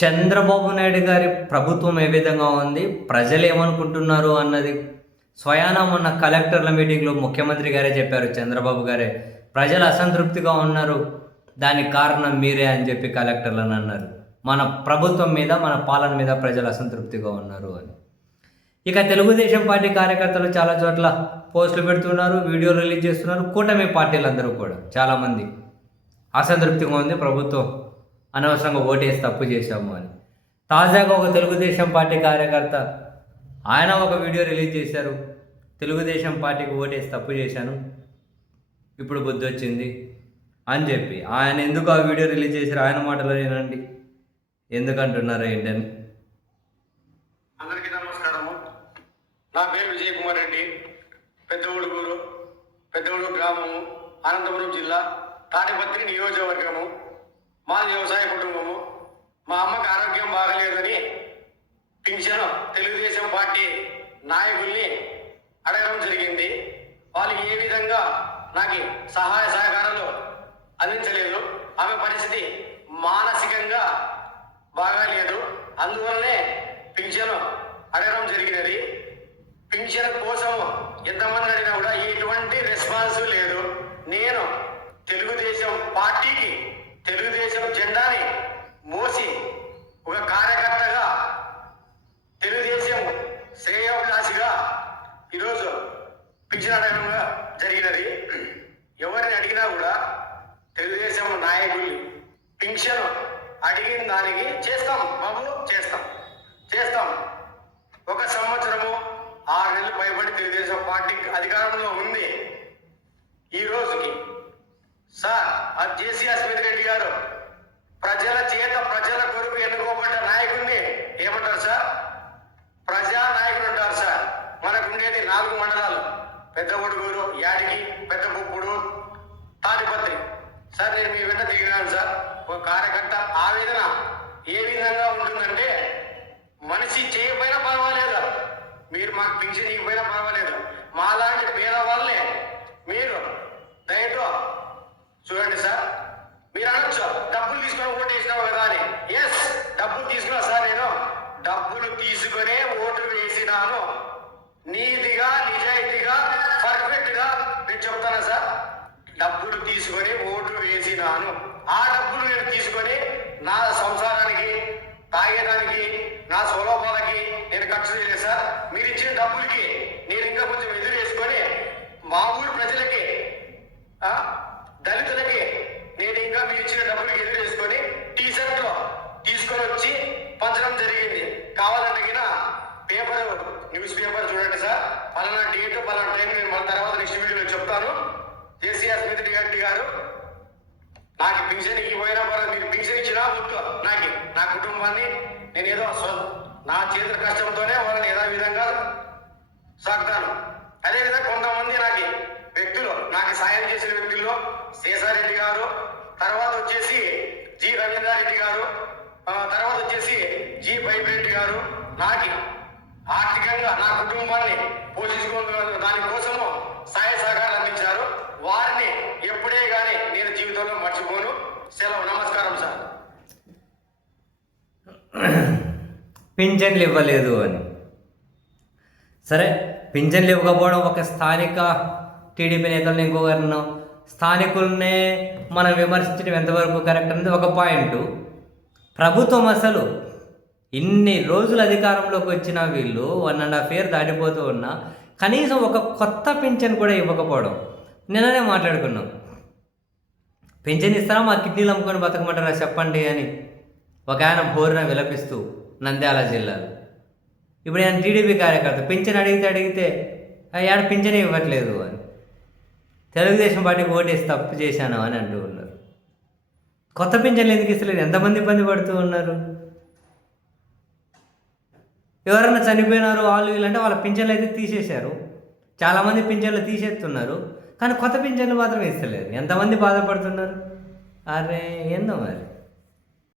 చంద్రబాబు నాయుడు గారి ప్రభుత్వం ఏ విధంగా ఉంది, ప్రజలు ఏమనుకుంటున్నారు అన్నది స్వయాన మొన్న కలెక్టర్ల మీటింగ్లో ముఖ్యమంత్రి గారే చెప్పారు. చంద్రబాబు గారే ప్రజలు అసంతృప్తిగా ఉన్నారు, దానికి కారణం మీరే అని చెప్పి కలెక్టర్లను అన్నారు. మన ప్రభుత్వం మీద, మన పాలన మీద ప్రజలు అసంతృప్తిగా ఉన్నారు అని. ఇక తెలుగుదేశం పార్టీ కార్యకర్తలు చాలా చోట్ల పోస్టులు పెడుతున్నారు, వీడియోలు రిలీజ్ చేస్తున్నారు. కూటమి పార్టీలందరూ కూడా చాలామంది అసంతృప్తిగా ఉంది, ప్రభుత్వం అనవసరంగా ఓటేసి తప్పు చేశాము అని. తాజాగా ఒక తెలుగుదేశం పార్టీ కార్యకర్త ఆయన ఒక వీడియో రిలీజ్ చేశారు. తెలుగుదేశం పార్టీకి ఓటేసి తప్పు చేశాను, ఇప్పుడు బుద్ధి వచ్చింది అని చెప్పి. ఆయన ఎందుకు ఆ వీడియో రిలీజ్ చేశారు, ఆయన మాటలో వినండి, ఎందుకంటున్నారు ఏంటని. అందరికీ నమస్కారము. నా పేరు విజయ్ కుమార్ రెడ్డి, పెద్దవుడు గ్రామము, అనంతపురం జిల్లా, తాడిపత్రి నియోజకవర్గము. మాది వ్యవసాయ కుటుంబము. మా అమ్మకి ఆరోగ్యం బాగలేదని పింఛను తెలుగుదేశం పార్టీ నాయకుల్ని అడగడం జరిగింది. వాళ్ళు ఏ విధంగా నాకు సహాయ సహకారాలు అందించలేదు. ఆమె పరిస్థితి మానసికంగా బాగాలేదు, అందువల్లనే పింఛను అడగడం జరిగినది. పింఛన్ కోసం ఎంతమంది అడిగినా కూడా ఎటువంటి రెస్పాన్స్ లేదు. నేను తెలుగుదేశం పార్టీకి, తెలుగుదేశం జెండాని మోసి ఒక కార్యకర్తగా, తెలుగుదేశం శ్రేయోభిలాషిగా ఈరోజు పింఛన్ అడగడం జరిగినది. ఎవరిని అడిగినా కూడా తెలుగుదేశం నాయకులు పింఛను అడిగిన దానికి చేస్తాం బాబు, చేస్తాం. 1 సంవత్సరము 6 నెలలు పైబడి తెలుగుదేశం పార్టీ అధికారంలో ఉంది. ఈ రోజుకి సార్ జేసీ అస్మిత్ రెడ్డి గారు ప్రజల చేత, ప్రజల కొరకు ఎన్నుకోబడ్డ నాయకుడిని ఏమంటారు సార్? ప్రజా నాయకుడు అంటారు సార్. మనకు ఉండేది 4 మండలాలు: పెద్ద ఒడుగూరు, యాడికి, పెద్ద పుప్పుడు, తాడిపత్రి. సార్ నేను మీ వెంట తిరిగినాను సార్. ఒక కార్యకర్త ఆవేదన ఏ విధంగా ఉంటుందంటే, మనిషి చేయకపోయినా పర్వాలేదు, మీరు మాకు పింఛన్ ఇవ్వకపోయినా పర్వాలేదు, మాలాంటి పేదవాళ్ళే మీరు దయతో చూడండి సార్. మీరు అనొచ్చు డబ్బులు తీసుకొని ఓటు వేసినావు కదా అని. ఎస్, డబ్బులు తీసుకున్నా సార్, నేను డబ్బులు తీసుకునే ఓటు వేసినాను. నీతిగా, నిజాయితీగా, పర్ఫెక్ట్ గా నేను చెప్తాను సార్. డబ్బులు తీసుకొని ఓటు వేసినాను. ఆ డబ్బులు నేను తీసుకొని నా సంసారానికి, తాగేదానికి, నా స్వలోపాలకి నేను ఖర్చు చేయలేదు సార్. మీరు ఇచ్చిన డబ్బులకి నేను ఇంకా కొంచెం ఎదురు వేసుకొని మా ఊరు ప్రజలకి, దళితులకి నేను ఇంకా మీరు ఇచ్చిన డబ్బులకి ఎదురు వేసుకొని టీషర్ట్లు తీసుకొని వచ్చి పంచడం జరిగింది. కావాలంటే న్యూస్ పేపర్ చూడండి సార్. పలానా డేట్, పలానా టైం నేను మన తర్వాత నెక్స్ట్ వీడియోలో చెప్తాను. జేసీ అస్మిత్ రెడ్డి గారు నాకు పింఛన్ ఇవ్వకపోయినా పర్వాలేదు, మీరు పింఛన్ ఇచ్చినా వద్దు, నాకు నా కుటుంబాన్ని నేను ఏదో నా చేతుల కష్టంతోనే వాళ్ళని ఏదో విధంగా సాగుతాను. అదేవిధంగా కొంతమంది వ్యక్తులు నాకు సాయం చేసిన వ్యక్తుల్లో శేషారెడ్డి గారు, తర్వాత వచ్చేసి జి రవీంద్రారెడ్డి గారు, తర్వాత వచ్చేసి జి బైబిరెడ్డి గారు నాకు ఆర్థికంగా నా కుటుంబాన్ని పోషించుకున్న దానికోసము సహాయ సహకారాలు అందించారు. వారిని ఎప్పుడే కానీ నేను జీవితంలో మర్చిపోను. సెలవు, నమస్కారం సార్. పింఛన్లు ఇవ్వలేదు అని. సరే, పింఛన్లు ఇవ్వకపోవడం ఒక స్థానిక టీడీపీ నేతలను, ఇంకొకరినో స్థానికులనే మనం విమర్శించడం ఎంతవరకు కరెక్ట్ అనేది ఒక పాయింట్. ప్రభుత్వం అసలు ఇన్ని రోజులు అధికారంలోకి వచ్చిన వీళ్ళు 1.5 year దాటిపోతూ ఉన్నా కనీసం ఒక కొత్త పింఛన్ కూడా ఇవ్వకపోవడం. నిన్ననే మాట్లాడుకున్నాం, పింఛన్ ఇస్తారా, మా కిడ్నీలు అమ్ముకొని బతకమంటారా చెప్పండి అని ఒక ఆయన బోరున విలపిస్తూ నంద్యాల జిల్లాలో. ఇప్పుడు ఆయన టీడీపీ కార్యకర్త పింఛన్ అడిగితే ఆడ పింఛన్ ఇవ్వట్లేదు అని, తెలుగుదేశం పార్టీకి ఓటేసి తప్పు చేశాను అని అంటూ ఉన్నారు. కొత్త పింఛన్లు ఎందుకు ఇస్తలేదు? ఎంతమంది ఇబ్బంది పడుతూ ఉన్నారు? ఎవరన్నా చనిపోయినారు వాళ్ళు వీళ్ళంటే వాళ్ళ పింఛన్లు అయితే తీసేశారు. చాలామంది పింఛన్లు తీసేస్తున్నారు, కానీ కొత్త పింఛన్లు మాత్రం ఇస్తలేదు. ఎంతమంది బాధపడుతున్నారు? అరే ఏందో మరి.